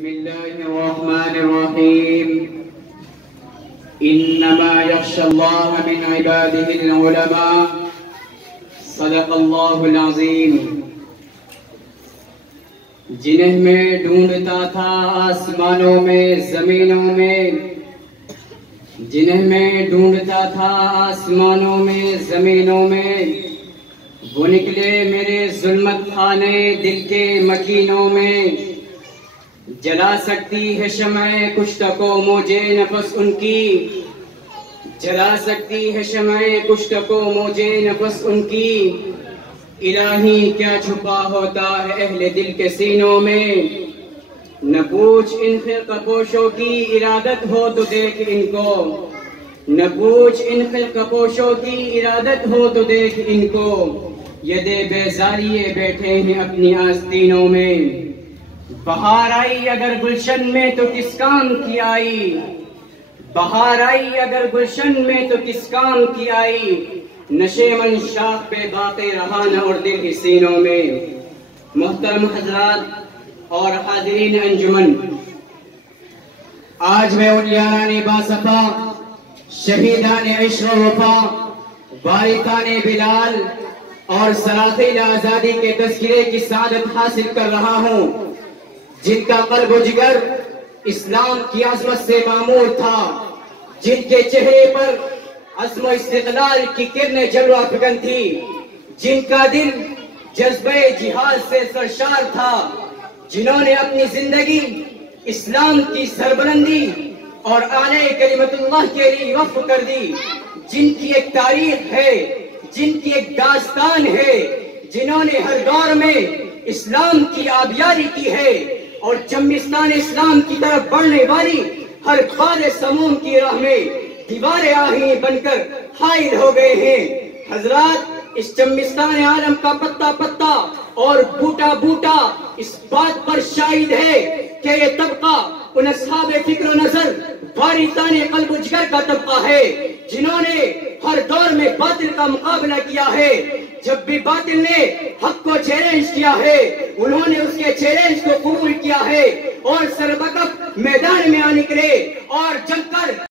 بسم الله الرحمن الرحيم إنما يخشى الله من عباده العلماء صدق الله العظيم جنہیں میں ڈھونڈتا تھا آسمانوں میں زمینوں میں جنہیں میں ڈھونڈتا تھا آسمانوں میں زمینوں میں وہ نکلے میرے ظلمت خانے دل کے مکینوں میں جلا سکتی ہے شمع کشت کو موجے نفس ان کی جلا سکتی ہے شمع کشت کو موجے نفس ان کی الہی کیا چھپا ہوتا ہے اہل دل کے سینوں میں نہ پوچھ ان خلق پوشوں کی ارادت ہو تو دیکھ ان کو نہ پوچھ ان خلق پوشوں کی ارادت ہو تو دیکھ ان کو یہ دے بیزاریے بیٹھے ہیں اپنی آستینوں میں بہار آئی اگر گلشن میں تو کس کام کی آئی بہار آئی اگر گلشن میں تو کس کام کی آئی نشے من شاخ پہ باقی رہا نہ اور دل کی سینوں میں محترم حضرات اور حاضرین انجمن آج میں اولیاءان باصفا شہیدان عشق و وفا وارثان بلال اور سلاطین آزادی کے تذکرے کی سعادت حاصل کر رہا ہوں جن کا قلب و جگر اسلام کی عظمت سے معمور تھا جن کے چہرے پر عزم و استقلال کی کرنیں جلوہ افکن تھی جن کا دل جذبہ جہاد سے سرشار تھا جنہوں نے اپنی زندگی اسلام کی سربلندی اور اعلی کلمت اللہ کے لیے وقف کر دی جن کی ایک تاریخ ہے جن کی ایک داستان ہے جنہوں نے ہر دور میں اسلام کی آبیاری کی ہے اور چمستان اسلام کی طرف بڑھنے والی ہر خال سموم کی راہ میں دیوار آہی بن کر حائل ہو گئے ہیں حضرات اس چمستان عالم کا پتا پتا اور بوٹا بوٹا اس بات پر شاہد ہے کہ یہ طبقہ ان اصحاب فکر و نظر وارثان قلب و جگر کا طبقہ ہے جنہوں نے ہر دور میں باطل کا مقابلہ کیا ہے جب بھی باطل نے حق کو چیلنج کیا ہے انہوں نے اس کے چیلنج کو قبول کیا ہے اور سربکف میدان میں آ نکلے اور جنگ کر